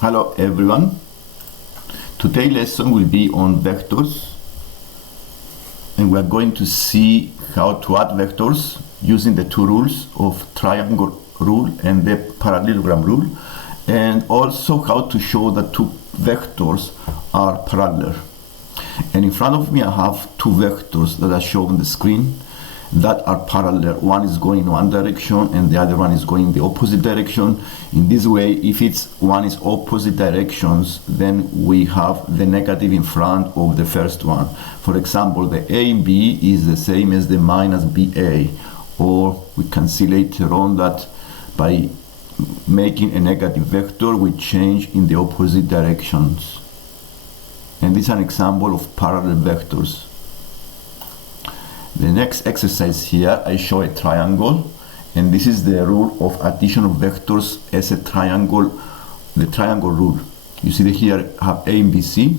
Hello everyone. Today's lesson will be on vectors, and we are going to see how to add vectors using the two rules of triangle rule and the parallelogram rule, and also how to show that two vectors are parallel. And in front of me I have two vectors that are shown on the screen that are parallel. One is going in one direction and the other one is going in the opposite direction. In this way, if one is opposite directions, then we have the negative in front of the first one. For example, the AB is the same as the minus BA, or we can see later on that by making a negative vector we change in the opposite directions. And this is an example of parallel vectors. The next exercise here, I show a triangle, and this is the rule of addition of vectors as a triangle, the triangle rule. You see that here I have A and BC.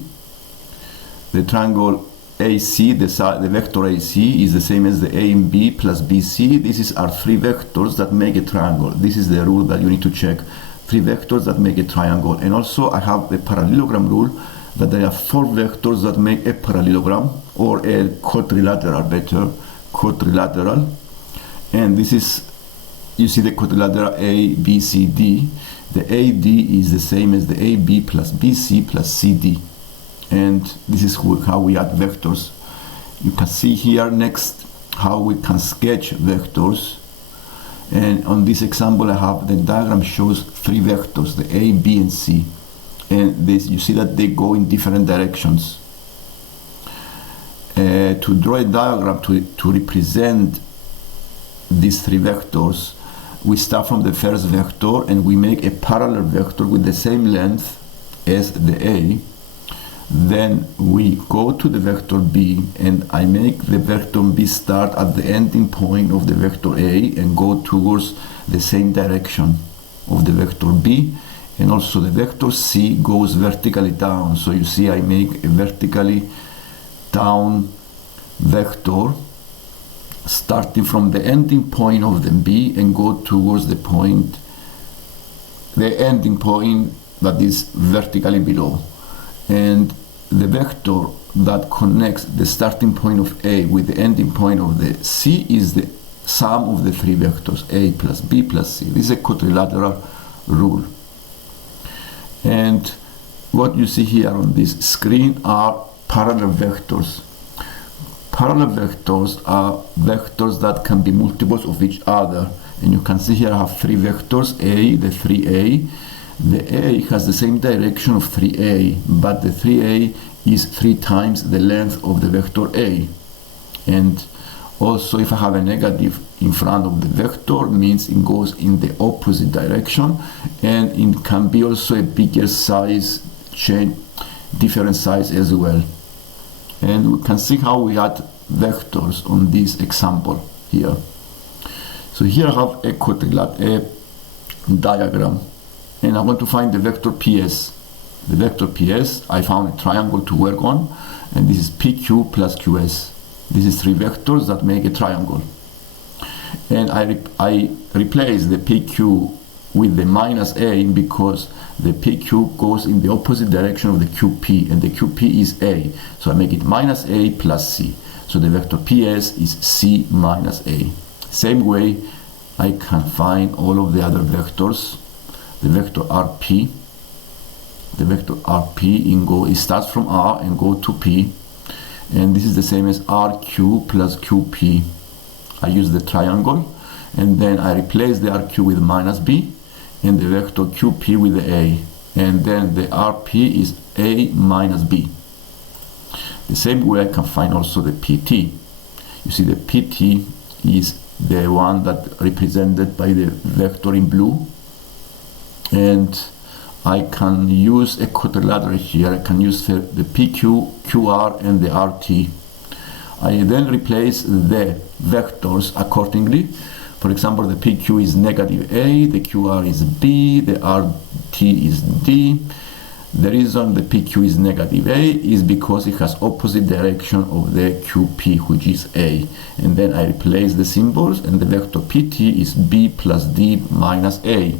The triangle AC, the vector AC is the same as the A and B plus BC. These are three vectors that make a triangle. This is the rule that you need to check. Three vectors that make a triangle. And also I have the parallelogram rule, that there are four vectors that make a parallelogram, or a quadrilateral, better, quadrilateral. And this is, you see the quadrilateral A, B, C, D. The AD is the same as the AB plus BC plus CD. And this is how we add vectors. You can see here next how we can sketch vectors. And on this example I have the diagram shows three vectors, the A, B, and C. And this, you see that they go in different directions. To draw a diagram to represent these three vectors, we start from the first vector and we make a parallel vector with the same length as the A. Then we go to the vector B, and I make the vector B start at the ending point of the vector A and go towards the same direction of the vector B. And also the vector C goes vertically down. So you see I make a vertically down vector starting from the ending point of the B and go towards the ending point that is vertically below. And the vector that connects the starting point of A with the ending point of the C is the sum of the three vectors, A plus B plus C. This is a quadrilateral rule. And what you see here on this screen are parallel vectors. Parallel vectors are vectors that can be multiples of each other. And you can see here I have three vectors, A, the 3A. The A has the same direction of 3A, but the 3A is 3 times the length of the vector A. And also if I have a negative in front of the vector, means it goes in the opposite direction, and it can be also a bigger size, change different size as well. And we can see how we add vectors on this example here. So here I have a quadrilateral diagram, and I want to find the vector PS. The vector PS, I found a triangle to work on, and this is PQ plus QS. This is three vectors that make a triangle. And I replace the PQ with the minus A because the PQ goes in the opposite direction of the QP, and the QP is A. So I make it minus A plus C. So the vector PS is C minus A. Same way I can find all of the other vectors. The vector RP. The vector RP it starts from R and go to P. And this is the same as RQ plus QP. I use the triangle, and then I replace the RQ with minus B and the vector QP with the A, and then the RP is A minus B. The same way I can find also the PT. You see the PT is the one that represented by the vector in blue, and I can use a quadrilateral here. I can use the PQ, QR, and the RT. I then replace the vectors accordingly. For example, the PQ is negative A, the QR is B, the RT is D. The reason the PQ is negative A is because it has opposite direction of the QP, which is A. And then I replace the symbols, and the vector PT is B plus D minus A.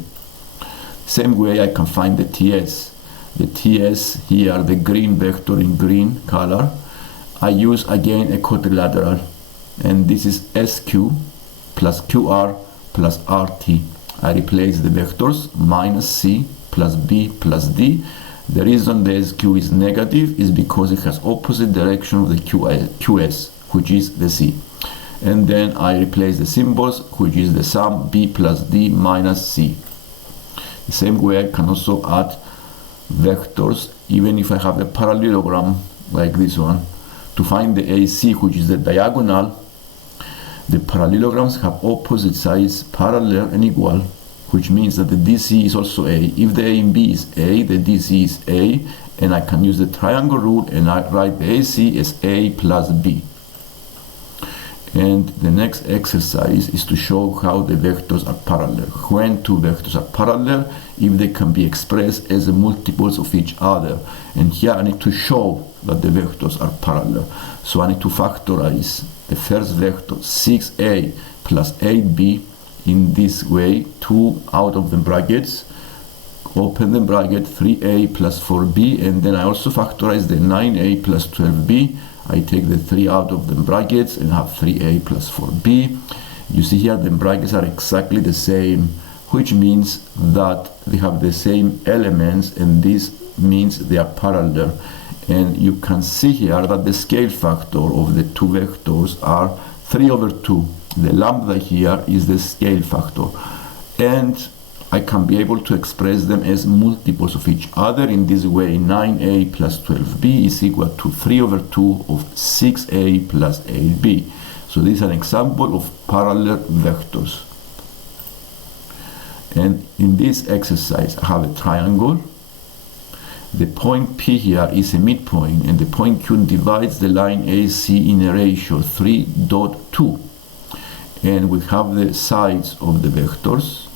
Same way I can find the TS. the TS here, the green vector in green color, I use again a quadrilateral, and this is SQ plus QR plus RT. I replace the vectors minus C plus B plus D. The reason the SQ is negative is because it has opposite direction of the QS, which is the C. And then I replace the symbols, which is the sum B plus D minus C. The same way I can also add vectors, even if I have a parallelogram like this one. To find the AC, which is the diagonal, the parallelograms have opposite sides, parallel and equal, which means that the DC is also A. If the A and B is A, the DC is A, and I can use the triangle rule and I write the AC as A plus B. And the next exercise is to show how the vectors are parallel. When two vectors are parallel, if they can be expressed as multiples of each other. And here I need to show that the vectors are parallel. So I need to factorize the first vector 6a plus 8b in this way, 2 out of the brackets, open the bracket, 3a plus 4b, and then I also factorize the 9a plus 12b. I take the 3 out of the brackets and have 3a plus 4b. You see here the brackets are exactly the same, which means that they have the same elements, and this means they are parallel. And you can see here that the scale factor of the two vectors are 3 over 2. The lambda here is the scale factor. And I can be able to express them as multiples of each other. In this way, 9a plus 12b is equal to 3 over 2 of 6a plus 8b. So this is an example of parallel vectors. And in this exercise, I have a triangle. The point P here is a midpoint, and the point Q divides the line AC in a ratio 3.2. And we have the sides of the vectors.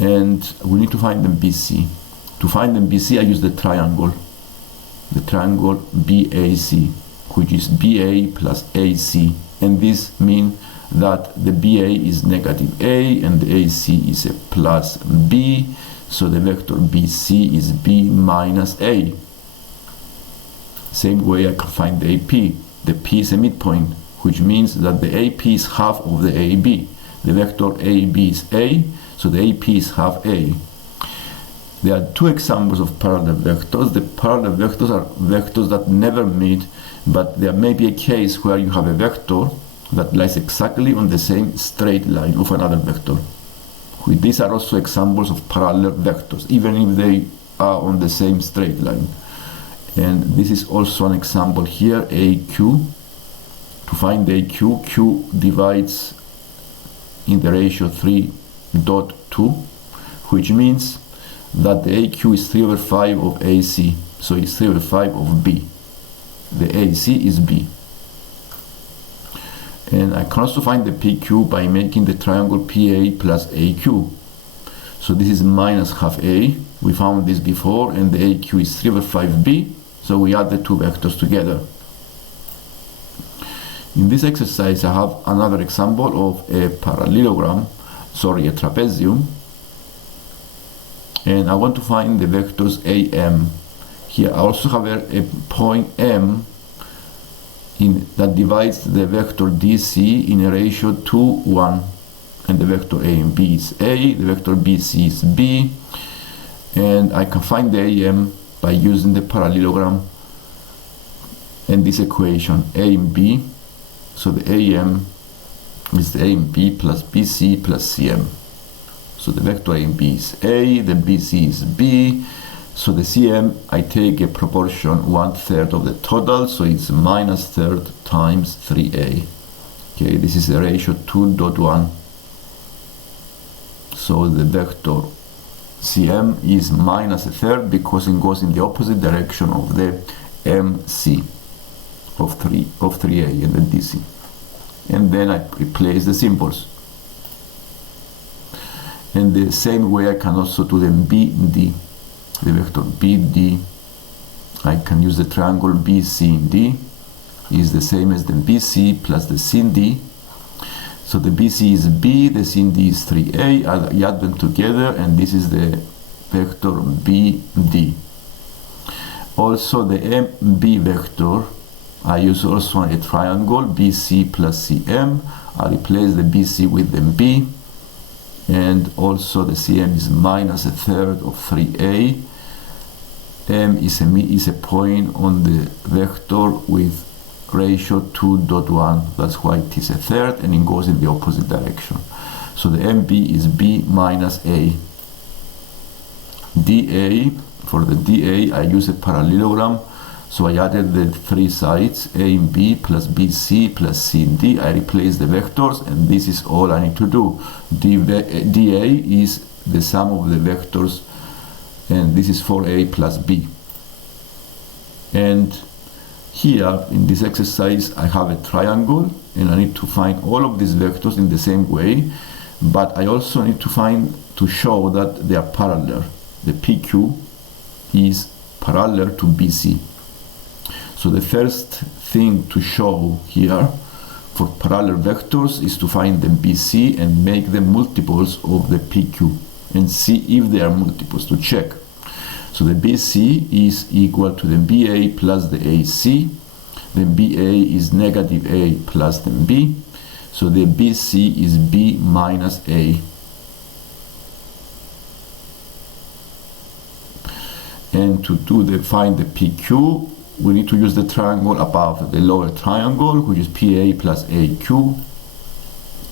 And we need to find them BC. To find them BC, I use the triangle BAC, which is BA plus AC. And this means that the BA is negative A and the AC is a plus B. So the vector BC is B minus A. Same way I can find the AP. The P is a midpoint, which means that the AP is half of the AB. The vector AB is A, so the AP is half A. There are two examples of parallel vectors. The parallel vectors are vectors that never meet, but there may be a case where you have a vector that lies exactly on the same straight line of another vector. These are also examples of parallel vectors, even if they are on the same straight line. And this is also an example here, AQ. To find AQ, Q divides in the ratio 3.2, which means that the AQ is 3 over 5 of AC, so it's 3 over 5 of B. The AC is B. And I can also find the PQ by making the triangle PA plus AQ. So this is minus half A. We found this before, and the AQ is 3 over 5B. So we add the two vectors together. In this exercise, I have another example of a parallelogram, a trapezium. And I want to find the vectors AM. Here I also have a point M that divides the vector DC in a ratio 2, 1. And the vector A and B is A, the vector BC is B. And I can find the AM by using the parallelogram and this equation, A and B. So the AM is the A and B plus BC plus CM. So the vector A and B is A, the BC is B. So the CM, I take a proportion 1/3 of the total, so it's minus third times 3A. Okay, this is the ratio 2.1. So the vector CM is minus 1/3 because it goes in the opposite direction of the MC of 3A and the DC. And then I replace the symbols. And the same way I can also do the BD. The vector BD, I can use the triangle BCD, is the same as the BC plus the CD. So the BC is B, the CD is 3A, I add them together, and this is the vector BD. Also the MB vector, I use also a triangle BC plus CM. I replace the BC with MB, and also the CM is minus a third of 3A. M is a point on the vector with ratio 2.1. That's why it is a third, and it goes in the opposite direction. So the MB is B minus A. DA, for the DA, I use a parallelogram. So I added the three sides, A and B plus BC plus C and D. I replace the vectors, and this is all I need to do. DA is the sum of the vectors, and this is 4A plus B. And here in this exercise I have a triangle, and I need to find all of these vectors in the same way, but I also need to show that they are parallel. The PQ is parallel to BC. So the first thing to show here for parallel vectors is to find the BC and make them multiples of the PQ and see if they are multiples, to check. So the BC is equal to the BA plus the AC. Then BA is negative A plus the B. So the BC is B minus A. And to find the PQ, we need to use the triangle above the lower triangle, which is PA plus AQ. You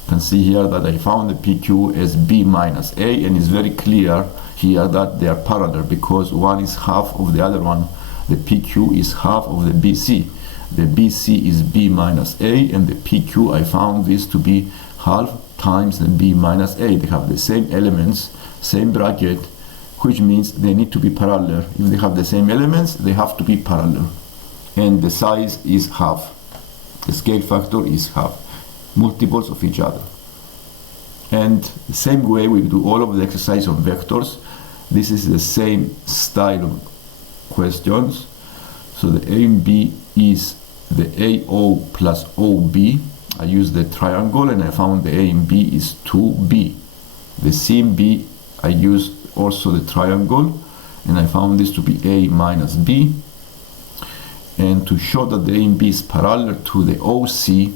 can see here that I found the PQ as B minus A, and it's very clear here that they are parallel because one is half of the other one. The PQ is half of the BC. The BC is B minus A, and the PQ, I found this to be half times the B minus A. They have the same elements, same bracket, which means they need to be parallel. If they have the same elements, they have to be parallel. And the size is half. The scale factor is half. Multiples of each other. And the same way we do all of the exercise on vectors. This is the same style of questions. So the A and B is the AO plus OB. I use the triangle, and I found the A and B is 2B. The C and B, I use also the triangle, and I found this to be A minus B. And to show that the A and B is parallel to the OC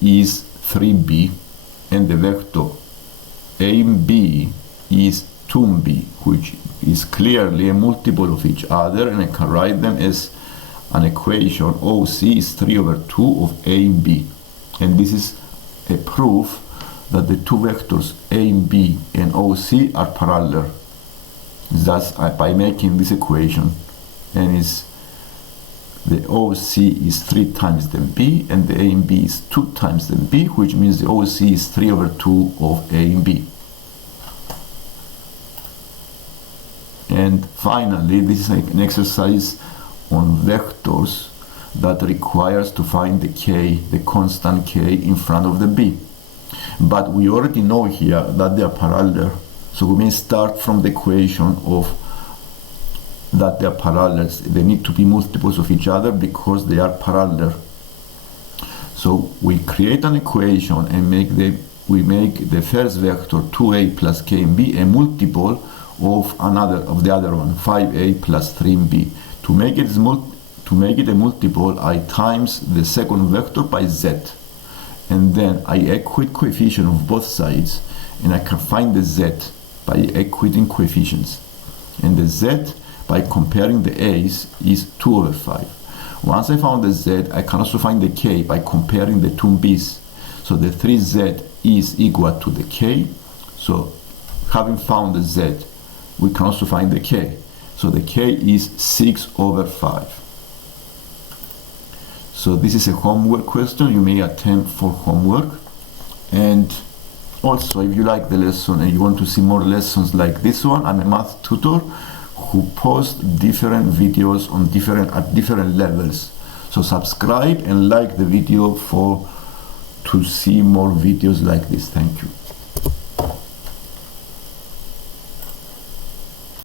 is 3B, and the vector A and B is 2B, which is clearly a multiple of each other, and I can write them as an equation. OC is 3 over 2 of A and B, and this is a proof that the two vectors A and B and OC are parallel. That's by making this equation, and the OC is 3 times the B, and the A and B is 2 times the B, which means the OC is 3 over 2 of A and B. And finally, this is an exercise on vectors that requires to find the K, the constant K in front of the B. But we already know here that they are parallel, so we may start from the equation of that they are parallels. They need to be multiples of each other because they are parallel. So we create an equation and we make the first vector 2A plus K and B a multiple of the other one, 5A plus 3B. To make it a multiple, I times the second vector by Z, and then I equate coefficient of both sides, and I can find the Z by equating coefficients. And the Z, by comparing the A's, is 2 over 5. Once I found the Z, I can also find the K by comparing the two B's. So the 3Z is equal to the K. So having found the Z, we can also find the K. So the K is 6 over 5. So this is a homework question. You may attempt for homework. And also, if you like the lesson and you want to see more lessons like this one, I'm a math tutor who posts different videos on at different levels. So subscribe and like the video to see more videos like this. Thank you.